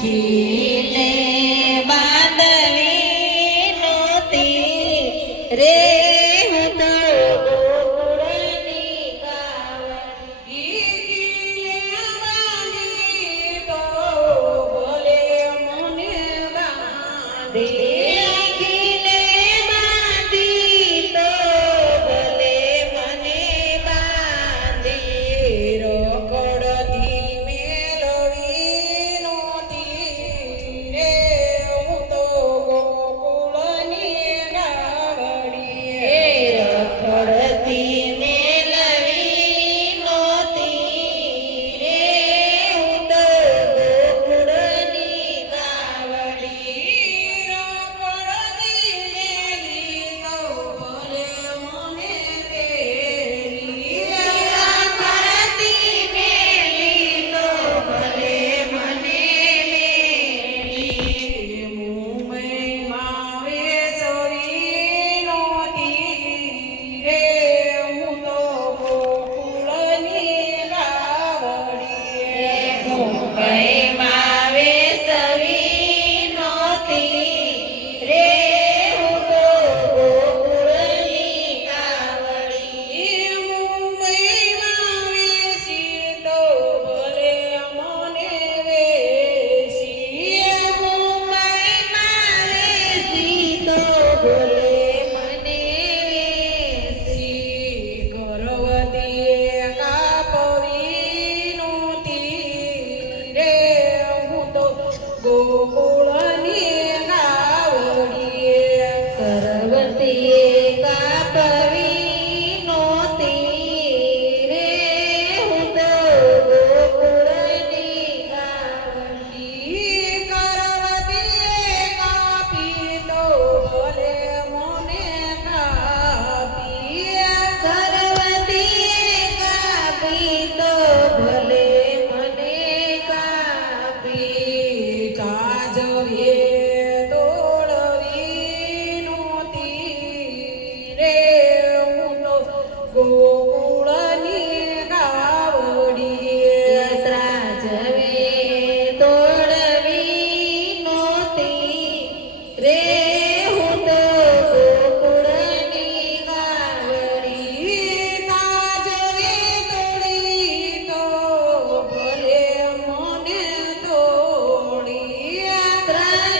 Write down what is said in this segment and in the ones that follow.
ખીલે બાંધવી નહોતી રે હું તો ગોકુળની કાવડી ખીલે બાંધી તો ભલે મને બાંધી ખીલે બાંધી તો ભલે મને બાંધી રોકડથી મેળવી નહોતી રે હું તો ગોકુળની ગાવડી રખડતી મેળવી નહોતી રે હું તો ગોકુળની ગાવડી રખડતી મેલી તો ભલે મને વેરી રખડતી મેલી તો ભલે મને વેરી મુંબઈમાં વેસરી નહોતી રે હું તો ગોકુળની ગાવડી મુંબઈમાં વેસરી નહોતી રે હું તો ગોકુળની ગાવડી મુંબઈમાં વેસી તો ભલે મને વેસી મુંબઈમાં વેસી તો ભલે મને વેસી ગર્વતી કાપવી નહોતી રે હું તો ગોકુળની ગાવડી ગર્વતી કાપવી નહોતી રે હું તો ગોકુળની ગાવડી ગર્વતી કાપી તો ભલે મને કાપી ગર્વતી કાપી તો ભલે મને કાપી કાજવે તોડવી નહોતી રે હું તો ગોકુળની ગાવડી ત્રાજવે તોડવી નહોતી રે હું તો ગોકુળની ગાવડી તાજવે તોડી તો ભલે મને તોડી ત્રાજવે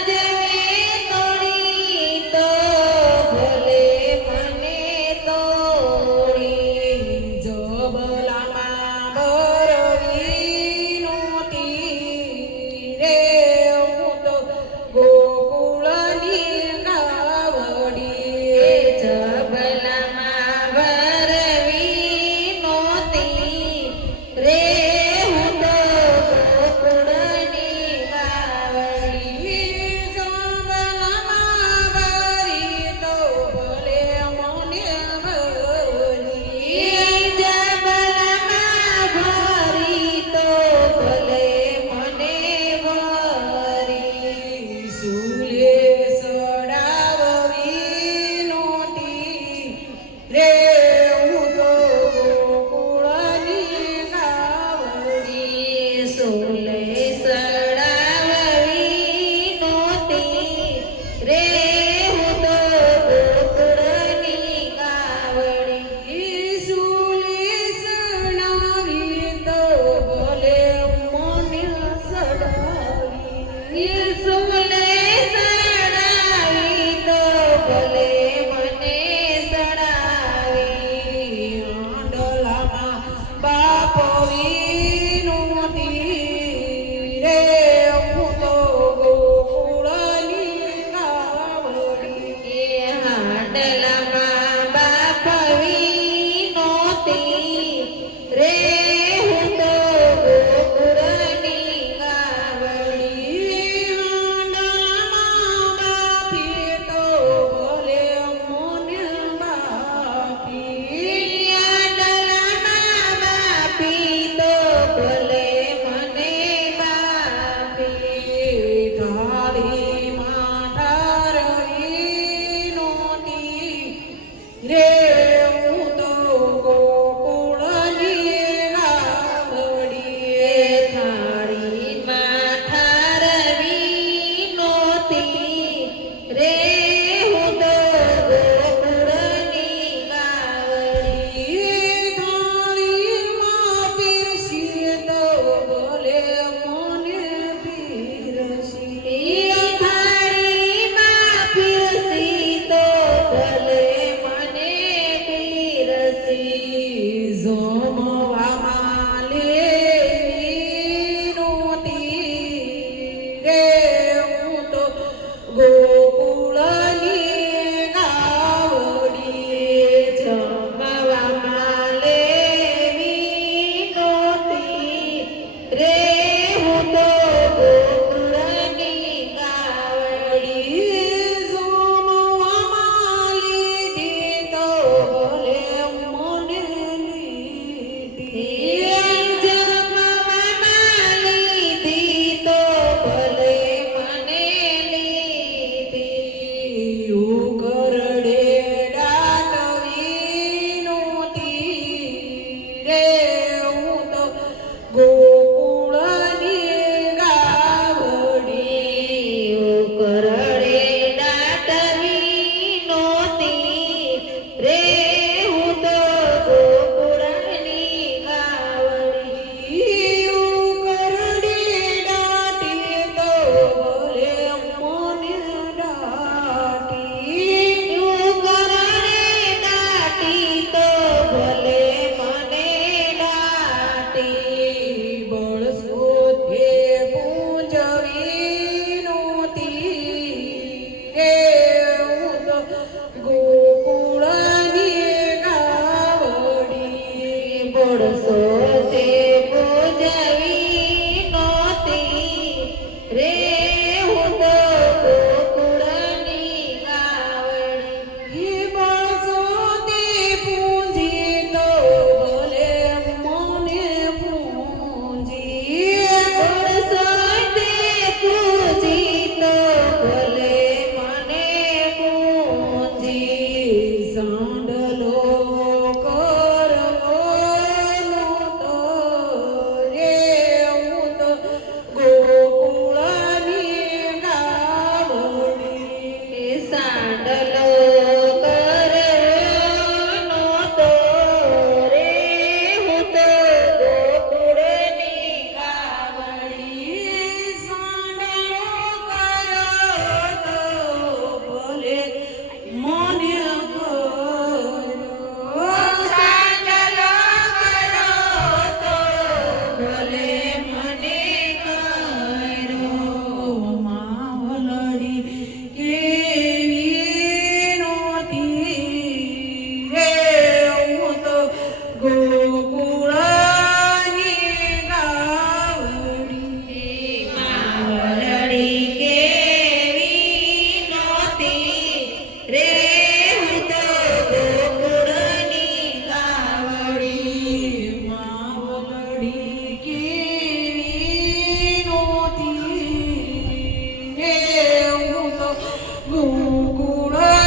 ગોકુળ